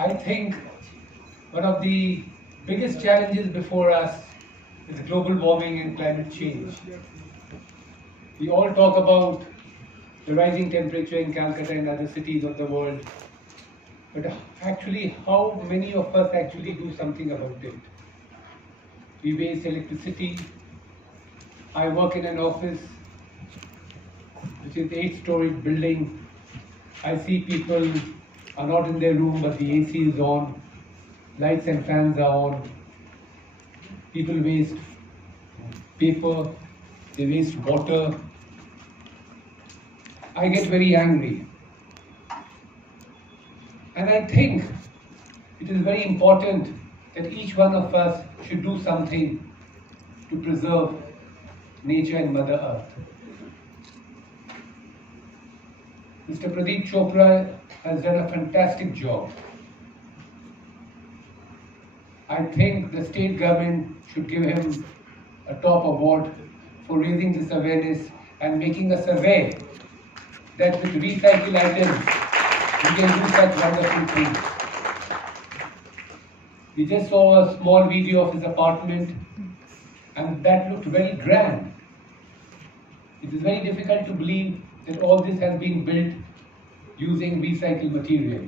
I think one of the biggest challenges before us is global warming and climate change. We all talk about the rising temperature in Calcutta and other cities of the world, but actually how many of us actually do something about it? We waste electricity. I work in an office which is 8-story building. I see people are not in their room but the AC is on, lights and fans are on. People waste paper, they waste water. I get very angry. And I think it is very important that each one of us should do something to preserve nature and Mother Earth. Mr. Pradeep Chopra has done a fantastic job. I think the state government should give him a top award for raising this awareness and making a survey that with recycled items we can do such wonderful things. We just saw a small video of his apartment and that looked very grand. It is very difficult to believe that all this has been built using recycled material.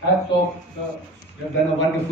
Hats off, you have done a wonderful